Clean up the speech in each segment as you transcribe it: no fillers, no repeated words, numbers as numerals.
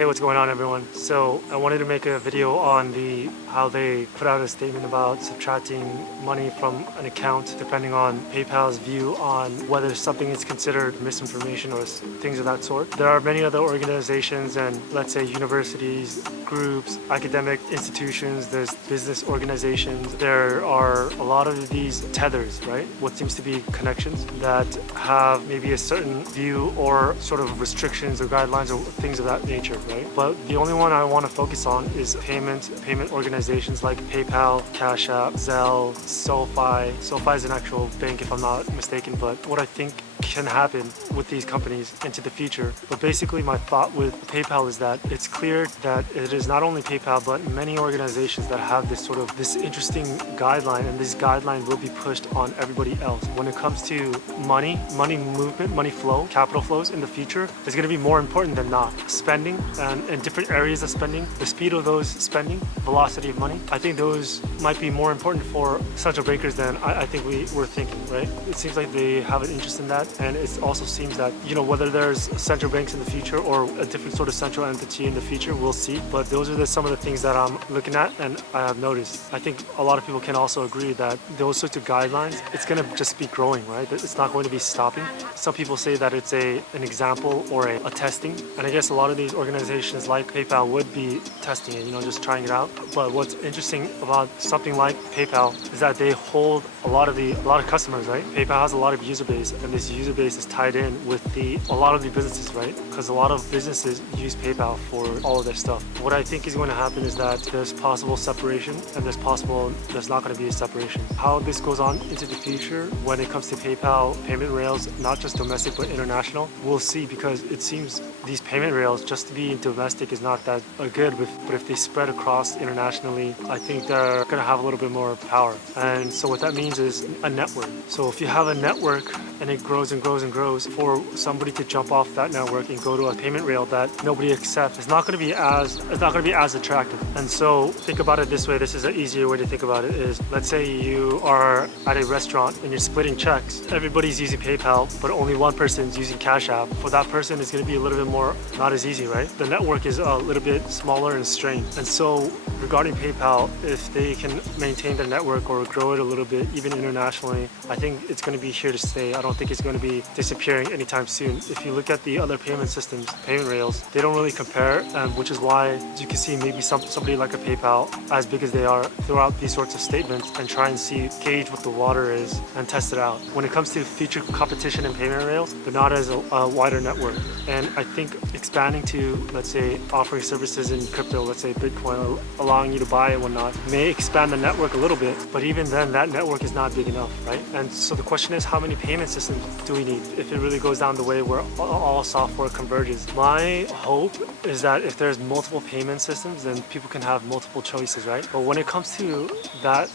Hey, what's going on, everyone? So I wanted to make a video on how they put out a statement about subtracting money from an account depending on PayPal's view on whether something is considered misinformation or things of that sort. There are many other organizations and, let's say, universities, groups, academic institutions, there's business organizations. There are a lot of these tethers, right? What seems to be connections that have maybe a certain view or sort of restrictions or guidelines or things of that nature, right? But the only one I want to focus on is payment organizations like PayPal, Cash App, Zelle, SoFi. SoFi is an actual bank if I'm not mistaken, but what I think can happen with these companies into the future. But basically my thought with PayPal is that it's clear that it is not only PayPal but many organizations that have this interesting guideline, and this guideline will be pushed on everybody else. When it comes to money movement, money flow, capital flows in the future is going to be more important than not. Spending and different areas of spending, the speed of those spending, velocity of money, I think those might be more important for central bankers than I think we were thinking, right? It seems like they have an interest in that. And it also seems that, whether there's central banks in the future or a different sort of central entity in the future, we'll see. But those are some of the things that I'm looking at and I have noticed. I think a lot of people can also agree that those sorts of guidelines, it's going to just be growing, right? It's not going to be stopping. Some people say that it's an example or a testing. And I guess a lot of these organizations like PayPal would be testing it, just trying it out. But what's interesting about something like PayPal is that they hold a lot of customers, right? PayPal has a lot of user base, and this user base is tied in with a lot of the businesses, right? Because a lot of businesses use PayPal for all of their stuff. What I think is going to happen is that there's possible separation and there's not going to be a separation. How this goes on into the future when it comes to PayPal payment rails, not just domestic but international, we'll see, because it seems these payment rails just to be domestic is not that good, but if they spread across internationally, I think they're going to have a little bit more power. And so what that means is a network. So if you have a network and it grows and grows and grows, for somebody to jump off that network and go to a payment rail that nobody accepts, it's not going to be as attractive. And so think about it this way. This is an easier way to think about it is, let's say you are at a restaurant and you're splitting checks. Everybody's using PayPal, but only one person's using Cash App. For that person, it's going to be a little bit more not as easy, right? The network is a little bit smaller and strained. And so regarding PayPal, if they can maintain their network or grow it a little bit, even internationally, I think it's going to be here to stay. I don't think it's going to be disappearing anytime soon. If you look at the other payment systems, payment rails, they don't really compare, which is why you can see maybe somebody like a PayPal, as big as they are, throw out these sorts of statements and try and gauge what the water is and test it out. When it comes to future competition in payment rails, they're not as a wider network. And I think expanding to, let's say, offering services in crypto, let's say Bitcoin, allowing you to buy and whatnot, may expand the network a little bit, but even then that network is not big enough, right? And so the question is, how many payment systems do we need if it really goes down the way where all software converges? My hope is that if there's multiple payment systems, then people can have multiple choices, right? But when it comes to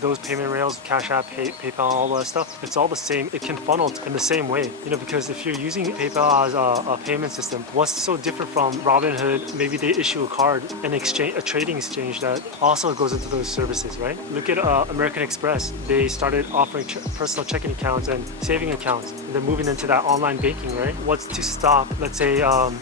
those payment rails, Cash App, PayPal, all that stuff, it's all the same. It can funnel in the same way, because if you're using PayPal as a payment system, what's so different from Robinhood? Maybe they issue a card, a trading exchange that also goes into those services, right? Look at American Express. They started offering personal checking accounts and saving accounts. They're moving into that online banking, right? What's to stop, let's say,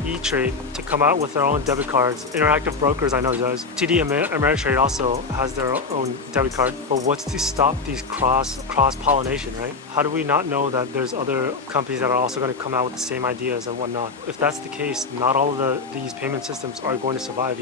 E-Trade to come out with their own debit cards? Interactive Brokers, I know, does. TD Ameritrade also has their own debit card. But what's to stop these cross-pollination, right? How do we not know that there's other companies that are also going to come out with the same ideas and whatnot? If that's the case, not all of these payment systems are going to survive.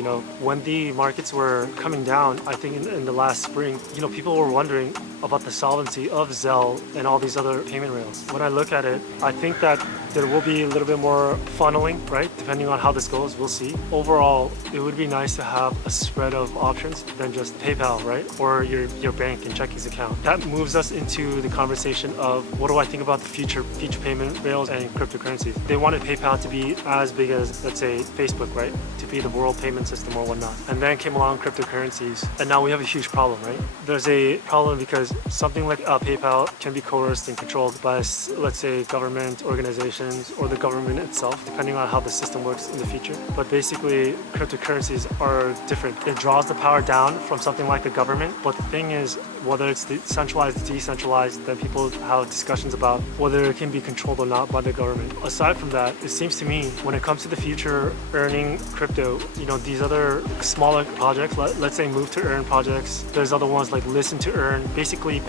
When the markets were coming down, I think in the last spring, people were wondering about the solvency of Zelle and all these other payment rails. When I look at it, I think that there will be a little bit more funneling, right? Depending on how this goes, we'll see. Overall, it would be nice to have a spread of options than just PayPal, right? Or your bank and checkings account. That moves us into the conversation of, what do I think about the future payment rails and cryptocurrencies? They wanted PayPal to be as big as, let's say, Facebook, right? To be the world payment system or whatnot. And then came along cryptocurrencies, and now we have a huge problem, right? There's a problem because something like PayPal can be coerced and controlled by, let's say, government organizations or the government itself, depending on how the system works in the future. But basically, cryptocurrencies are different. It draws the power down from something like the government, but the thing is, whether it's centralized, decentralized, then people have discussions about whether it can be controlled or not by the government. Aside from that, it seems to me when it comes to the future earning crypto, these other smaller projects, let's say move to earn projects, there's other ones like listen to earn, basically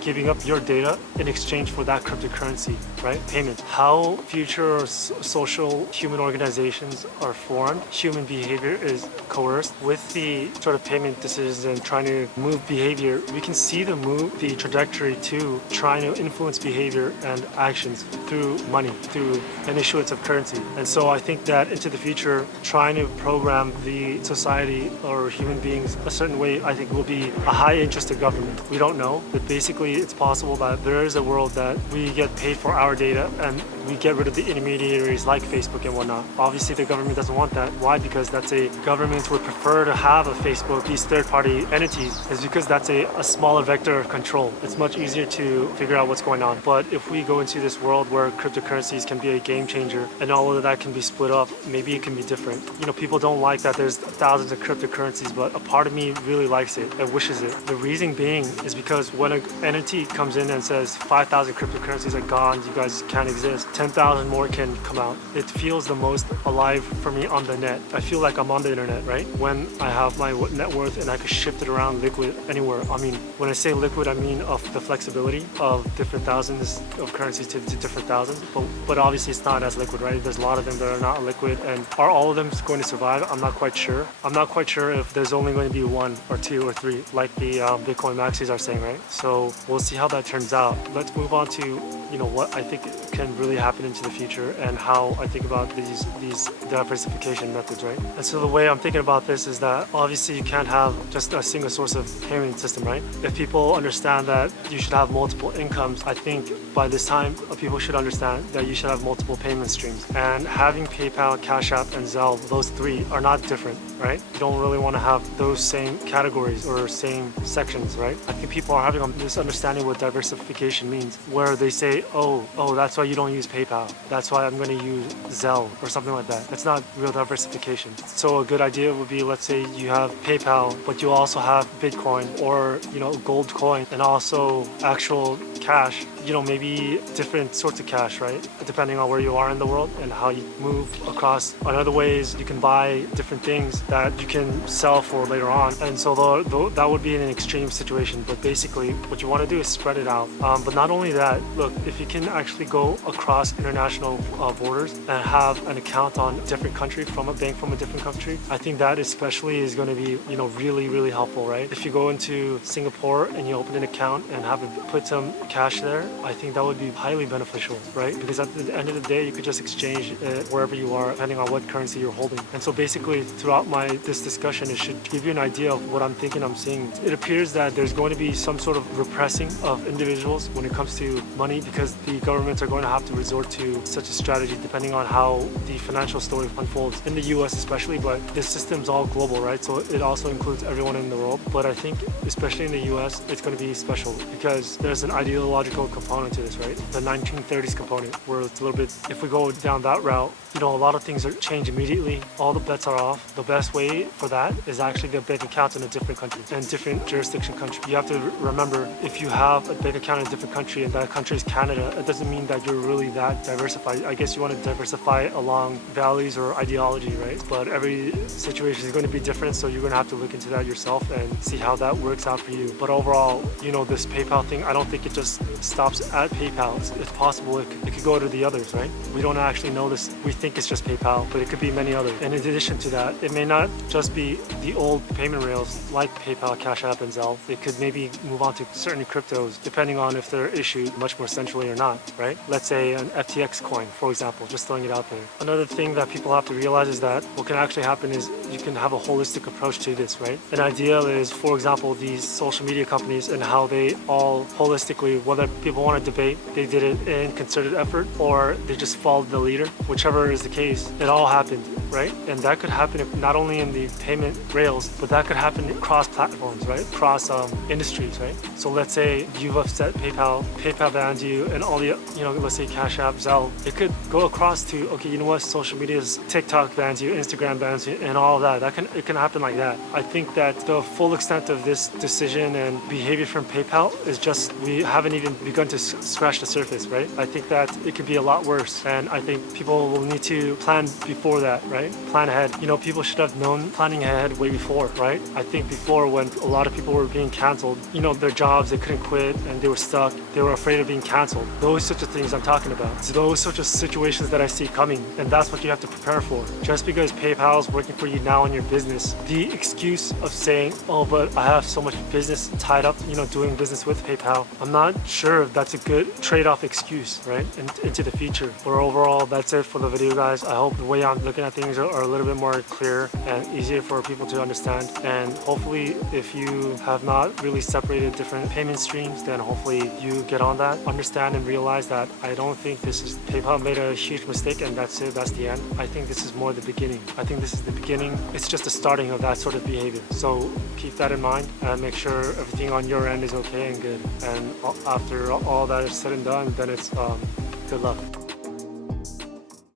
giving up your data in exchange for that cryptocurrency, right? Payment. How future social human organizations are formed, human behavior is coerced with the sort of payment decisions and trying to move behavior. We can see the trajectory to trying to influence behavior and actions through money, through an issuance of currency. And so I think that into the future, trying to program the society or human beings a certain way, I think will be a high interest of government. We don't know, but basically it's possible that there is a world that we get paid for our data and we get rid of the intermediaries like Facebook and whatnot. Obviously the government doesn't want that. Why? Because that's a government would prefer to have a Facebook, these third-party entities, is because that's a smaller vector of control. It's much easier to figure out what's going on. But if we go into this world where cryptocurrencies can be a game changer and all of that can be split up, maybe it can be different. People don't like that there's thousands of cryptocurrencies, but a part of me really likes it and wishes it. The reason being is because when an entity comes in and says 5,000 cryptocurrencies are gone, you guys can't exist, 10,000 more can come out. It feels the most alive for me on the net. I feel like I'm on the internet, right? When I have my net worth and I can shift it around liquid anywhere. I mean, when I say liquid, I mean of the flexibility of different thousands of currencies to different thousands. But obviously it's not as liquid, right? There's a lot of them that are not liquid, and are all of them going to survive? I'm not quite sure. I'm not quite sure if there's only going to be one or two or three, like the Bitcoin maxis are saying, right? So we'll see how that turns out. Let's move on to what I think can really happen into the future and how I think about these diversification methods, right? And so the way I'm thinking about this is that obviously you can't have just a single source of payment system, right? If people understand that you should have multiple incomes, I think by this time people should understand that you should have multiple payment streams. And having PayPal, Cash App, and Zelle, those three are not different, right? You don't really want to have those same categories or same sections, right? I think people are having this understanding what diversification means, where they say, oh, that's why you don't use PayPal. That's why I'm going to use Zelle or something like that. That's not real diversification. So a good idea would be, let's say you have PayPal, but you also have Bitcoin or, gold coin and also actual cash, maybe different sorts of cash, right? Depending on where you are in the world and how you move across. Another way is you can buy different things that you can sell for later on. And so that would be in an extreme situation. But basically what you want to do is spread it out. But not only that, look, if you can actually go across international borders and have an account on a different country from a bank from a different country, I think that especially is going to be, really, really helpful, right? If you go into Singapore and you open an account and have it put some cash there, I think that would be highly beneficial, right? Because at the end of the day, you could just exchange it wherever you are, depending on what currency you're holding. And so basically, throughout this discussion, it should give you an idea of what I'm thinking I'm seeing. It appears that there's going to be some sort of repressing of individuals when it comes to money, because the governments are going to have to resort to such a strategy depending on how the financial story unfolds in the US especially, but this system's all global, right? So it also includes everyone in the world. But I think, especially in the US, it's going to be special because there's an ideological component to this, right? The 1930s component, where it's a little bit, if we go down that route, a lot of things are change immediately. All the bets are off. The best way for that is actually the bank accounts in a different country and different jurisdiction country. You have to remember, if you have a bank account in a different country and that country is Canada, it doesn't mean that you're really that diversified. I guess you want to diversify along values or ideology, right? But every situation is going to be different, so you're going to have to look into that yourself and see how that works out for you. But overall, this PayPal thing, I don't think it just stops at PayPal. It's possible it could go to the others, right? We don't actually know this. We think it's just PayPal, but it could be many others. And in addition to that, it may not just be the old payment rails like PayPal, Cash App, and Zelle. It could maybe move on to certain cryptos, depending on if they're issued much more centrally or not, right? Let's say an FTX coin, for example, just throwing it out there. Another thing that people have to realize is that what can actually happen is you can have a holistic approach to this, right? An ideal is, for example, these social media companies and how they all holistically, whether people want to debate, they did it in concerted effort or they just followed the leader. Whichever is the case, it all happened right? And that could happen not only in the payment rails, but that could happen across platforms, right? Across industries, right? So let's say you've upset PayPal, PayPal bans you, and all the, let's say Cash App, Zelle, it could go across to, okay, you know what, social media's TikTok bans you, Instagram bans you, and all of that. It can happen like that. I think that the full extent of this decision and behavior from PayPal is just, we haven't even begun to scratch the surface, right? I think that it could be a lot worse, and I think people will need to plan before that, right? Plan ahead. People should have known planning ahead way before, right? I think before, when a lot of people were being canceled, their jobs, they couldn't quit and they were stuck, they were afraid of being canceled. Those sorts of things I'm talking about. So those sorts of situations that I see coming, and that's what you have to prepare for. Just because PayPal is working for you now in your business, the excuse of saying, oh, but I have so much business tied up, doing business with PayPal, I'm not sure if that's a good trade-off excuse, right, into the future. But overall, that's it for the video, guys. I hope the way I'm looking at things are a little bit more clear and easier for people to understand. And hopefully, if you have not really separated different payment streams, then hopefully you get on that, understand and realize that I don't think PayPal made a huge mistake and that's it, that's the end. I think this is more the beginning. I think this is the beginning. It's just the starting of that sort of behavior. So keep that in mind and make sure everything on your end is okay and good. And after all that is said and done, then it's good luck.